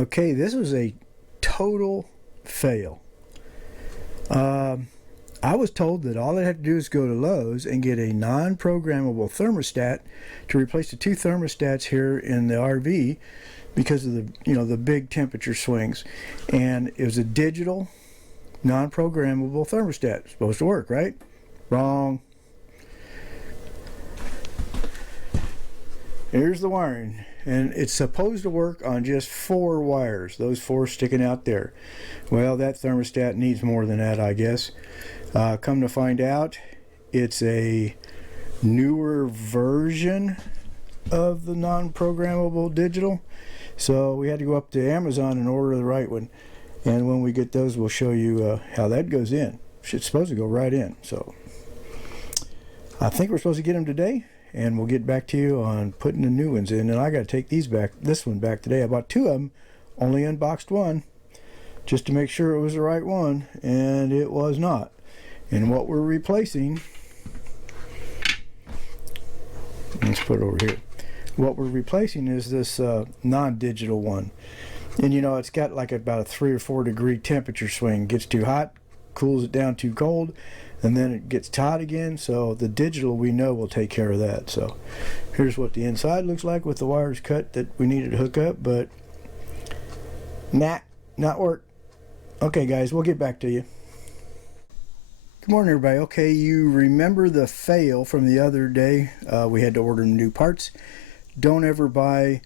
Okay, this was a total fail. I was told that all I had to do is go to Lowe's and get a non-programmable thermostat to replace the two thermostats here in the RV because of the big temperature swings. And it was a digital, non-programmable thermostat. It's supposed to work, right? Wrong. Here's the wiring, and it's supposed to work on just 4 wires, those 4 sticking out there. Well, that thermostat needs more than that, I guess. Come to find out, it's a newer version of the non-programmable digital, so we had to go up to Amazon and order the right one. And when we get those, we'll show you how that goes in. It's supposed to go right in, so I think we're supposed to get them today. And we'll get back to you on putting the new ones in. And I got to take this one back today. I bought 2 of them, only unboxed one, just to make sure it was the right one, and it was not. And what we're replacing, let's put it over here. What we're replacing is this non-digital one. And it's got like about a 3 or 4 degree temperature swing. It gets too hot, cools it down too cold, and then it gets hot again. So the digital, we know, will take care of that. So here's what the inside looks like with the wires cut that we needed to hook up, but not work. Okay guys, we'll get back to you. Good morning everybody. Okay, you remember the fail from the other day. We had to order new parts. Don't ever buy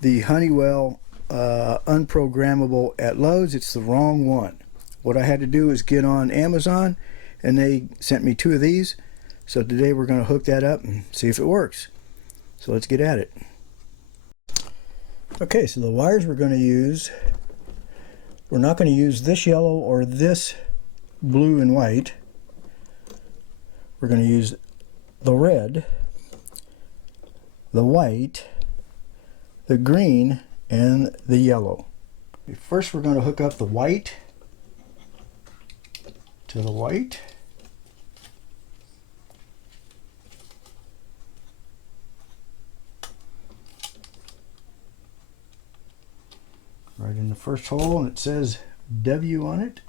the Honeywell unprogrammable at Lowe's. It's the wrong one. What I had to do is get on Amazon, and they sent me 2 of these. So today we're going to hook that up and see if it works. So let's get at it. Okay, so the wires we're going to use, we're not going to use this yellow or this blue and white. We're going to use the red, the white, the green, and the yellow. First we're going to hook up the white to the white. Right in the first hole, and it says W on it.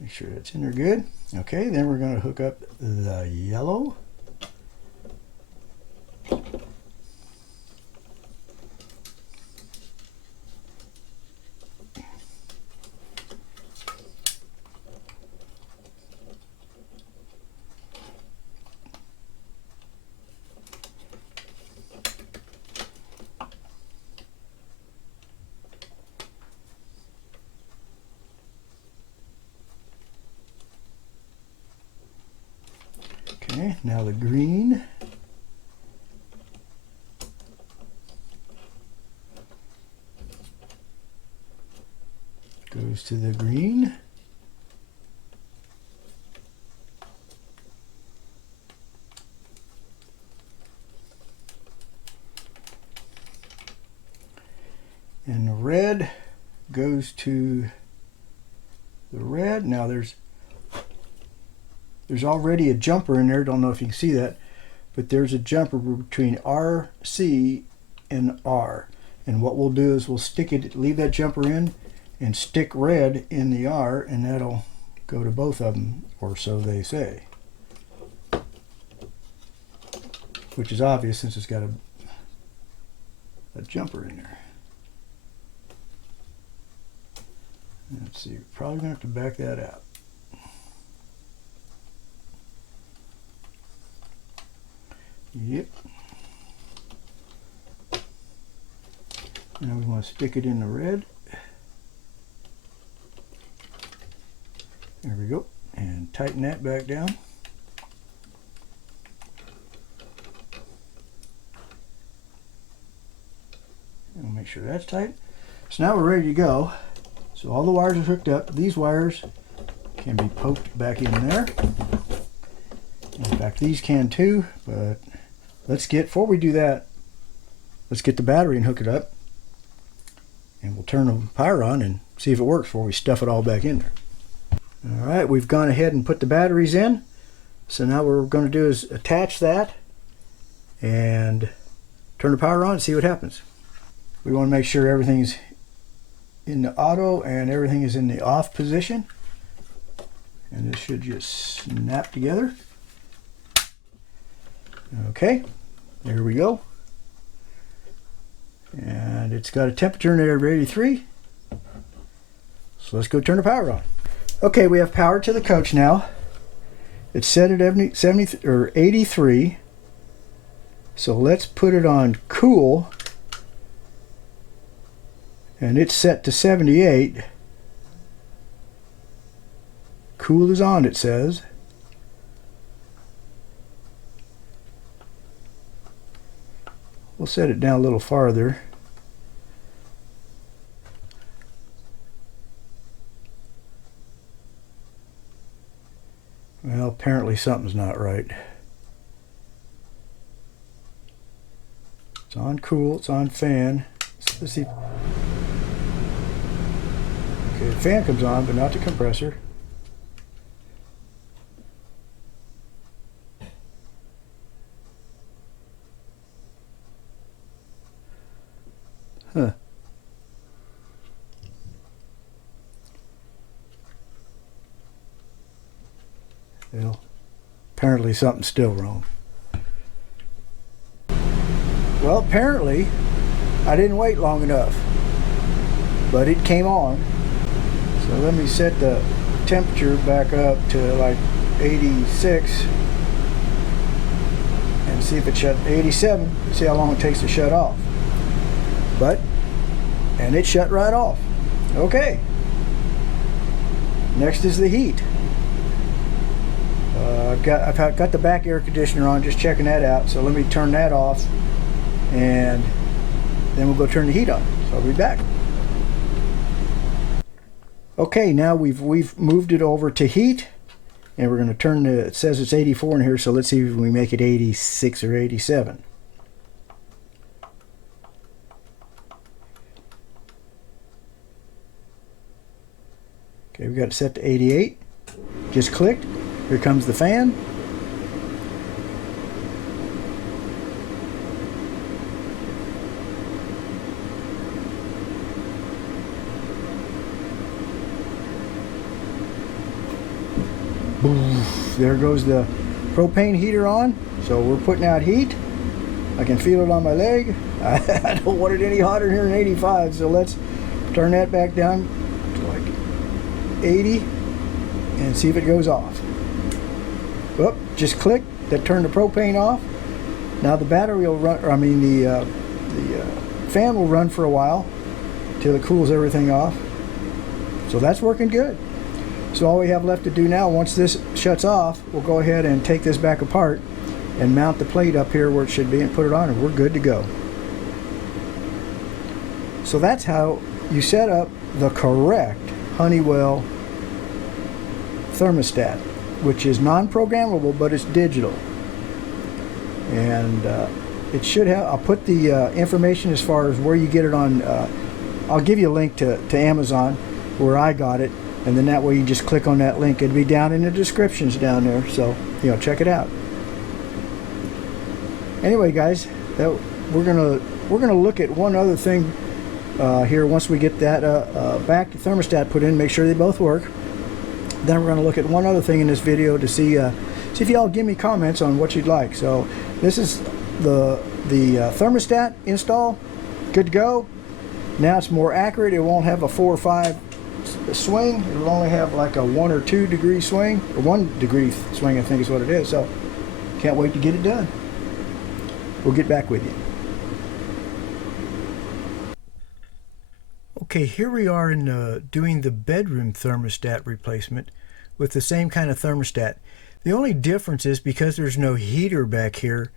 Make sure that's in there good. Okay, then we're going to hook up the yellow. Okay, now the green. Goes to the green. And the red goes to the red. Now there's already a jumper in there. Don't know if you can see that, but there's a jumper between RC and R. And what we'll do is we'll stick it, leave that jumper in, and stick red in the R, and that'll go to both of them, or so they say. Which is obvious since it's got a jumper in there. Let's see, we're probably gonna have to back that out. Yep. Now we want to stick it in the red. There we go. And tighten that back down. And we'll make sure that's tight. So now we're ready to go. So all the wires are hooked up. These wires can be poked back in there. In fact, these can too, but before we do that, let's get the battery and hook it up, and we'll turn the power on and see if it works before we stuff it all back in there. All right, we've gone ahead and put the batteries in. So now what we're going to do is attach that and turn the power on and see what happens. We want to make sure everything's in the auto and everything is in the off position. And this should just snap together. Okay, there we go. And it's got a temperature in there of 83. So let's go turn the power on. Okay, we have power to the coach now. It's set at 70 or 83. So let's put it on cool. And it's set to 78. Cool is on, it says. We'll set it down a little farther. Well, apparently something's not right. It's on cool, it's on fan. Let's see. Okay, the fan comes on, but not the compressor. Huh. Well, apparently something's still wrong. Well, apparently I didn't wait long enough, but it came on. So let me set the temperature back up to like 86 and see if it shut 87, see how long it takes to shut off. And it shut right off. Okay. Next is the heat. I've got the back air conditioner on, just checking that out. So let me turn that off, and then we'll go turn the heat on. So I'll be back. Okay, now we've moved it over to heat, and we're going to turn the. It says it's 84 in here, so let's see if we make it 86 or 87. Okay, we got it set to 88. Just clicked. Here comes the fan. Boof, there goes the propane heater on. So we're putting out heat. I can feel it on my leg. I don't want it any hotter here than 85, so let's turn that back down to like 80 and see if it goes off. Oop, just click. That turned the propane off. Now the battery will run, or I mean the fan will run for a while till it cools everything off. So that's working good. So all we have left to do now, once this shuts off, we'll go ahead and take this back apart and mount the plate up here where it should be and put it on, and we're good to go. So that's how you set up the correct Honeywell thermostat, which is non-programmable, but it's digital. And it should have, I'll put the information as far as where you get it on, I'll give you a link to Amazon where I got it, and then that way you just click on that link. It'll be down in the descriptions down there, so check it out. Anyway, guys, we're gonna look at one other thing here once we get that back thermostat put in, make sure they both work. Then we're going to look at one other thing in this video to see if y'all give me comments on what you'd like. So this is the thermostat install, good to go. Now it's more accurate. It won't have a 4 or 5 swing. It'll only have like a 1 or 2 degree swing, or 1 degree swing, I think is what it is. So can't wait to get it done. We'll get back with you. Okay, here we are in doing the bedroom thermostat replacement with the same kind of thermostat. The only difference is because there's no heater back here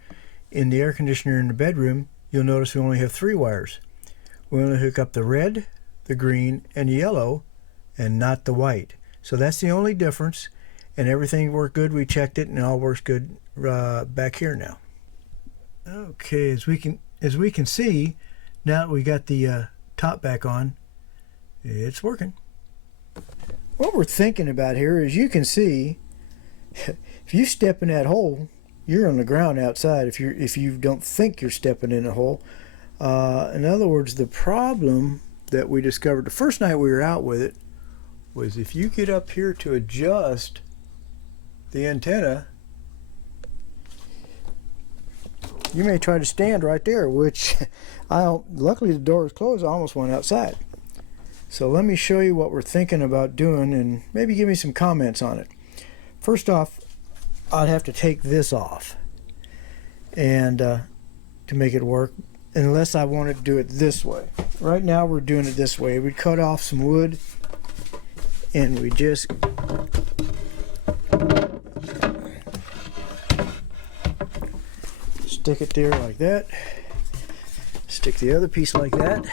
in the air conditioner in the bedroom, you'll notice we only have 3 wires. We only hook up the red, the green, and the yellow, and not the white. So that's the only difference, and everything worked good. We checked it, and it all works good back here now. Okay, as we can see, now that we got the top back on, it's working. what we're thinking about here is, you can see, if you step in that hole, you're on the ground outside. If you don't think you're stepping in a hole. In other words, the problem that we discovered the first night we were out with it was, if you get up here to adjust the antenna, you may try to stand right there, which luckily the door is closed. I almost went outside. So let me show you what we're thinking about doing, and maybe give me some comments on it. First off, I'd have to take this off and to make it work, unless I wanted to do it this way. Right now we're doing it this way. We cut off some wood and we just stick it there like that. Stick the other piece like that.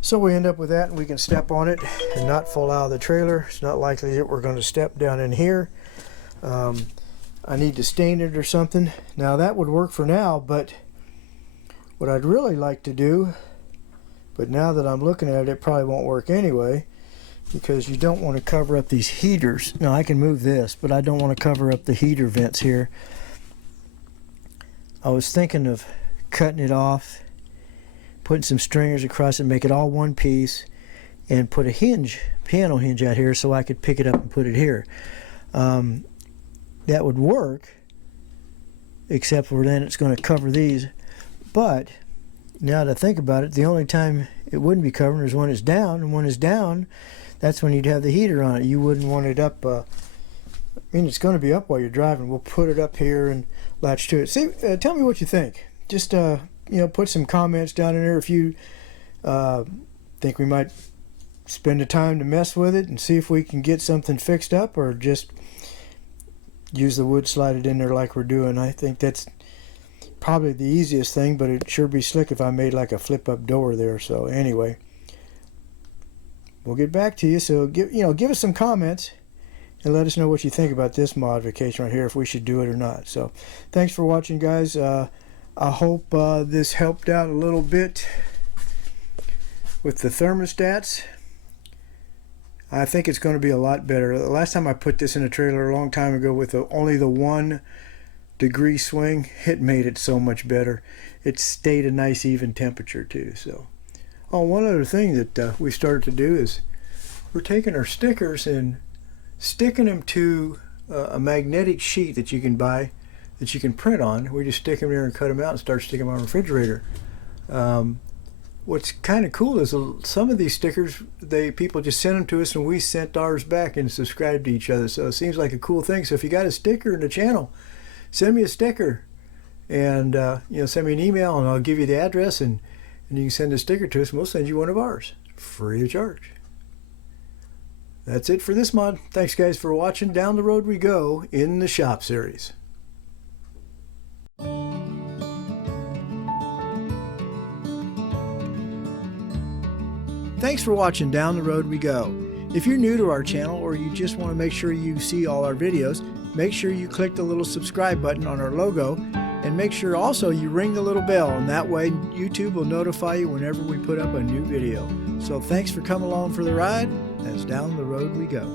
So we end up with that, and we can step on it and not fall out of the trailer. It's not likely that we're going to step down in here. I need to stain it or something. Now that would work for now, but what I'd really like to do, but now that I'm looking at it, it probably won't work anyway, because you don't want to cover up these heaters. Now I can move this, but I don't want to cover up the heater vents here. I was thinking of cutting it off, putting some stringers across it, make it all one piece, and put a hinge, piano hinge out here, so I could pick it up and put it here. That would work, except for then it's going to cover these. But now that I think about it, the only time it wouldn't be covered is when it's down, and when it's down, that's when you'd have the heater on it. You wouldn't want it up. I mean, it's going to be up while you're driving. We'll put it up here and latch to it. See, tell me what you think. Just you know, put some comments down in there if you think we might spend the time to mess with it and see if we can get something fixed up, or just use the wood, slide it in there like we're doing. I think that's probably the easiest thing, but it'd sure be slick if I made like a flip up door there. So anyway, we'll get back to you. So give us some comments and let us know what you think about this modification right here, if we should do it or not. So thanks for watching, guys. I hope this helped out a little bit with the thermostats. I think it's going to be a lot better. The last time I put this in a trailer a long time ago with only the 1 degree swing, it made it so much better. It stayed a nice even temperature too. So, one other thing that we started to do is we're taking our stickers and sticking them to a magnetic sheet that you can buy, that you can print on. We just stick them there and cut them out and start sticking them on the refrigerator. What's kind of cool is some of these stickers, people just send them to us, and we sent ours back and subscribed to each other. So it seems like a cool thing. So if you got a sticker in the channel, send me a sticker, and send me an email, and I'll give you the address, and you can send a sticker to us, and we'll send you one of ours free of charge. That's it for this mod. Thanks, guys, for watching Down the Road We Go in the Shop series. Thanks for watching Down the Road We Go. If you're new to our channel, or you just want to make sure you see all our videos, make sure you click the little subscribe button on our logo, and make sure also you ring the little bell, and that way YouTube will notify you whenever we put up a new video. So thanks for coming along for the ride as Down the Road We Go.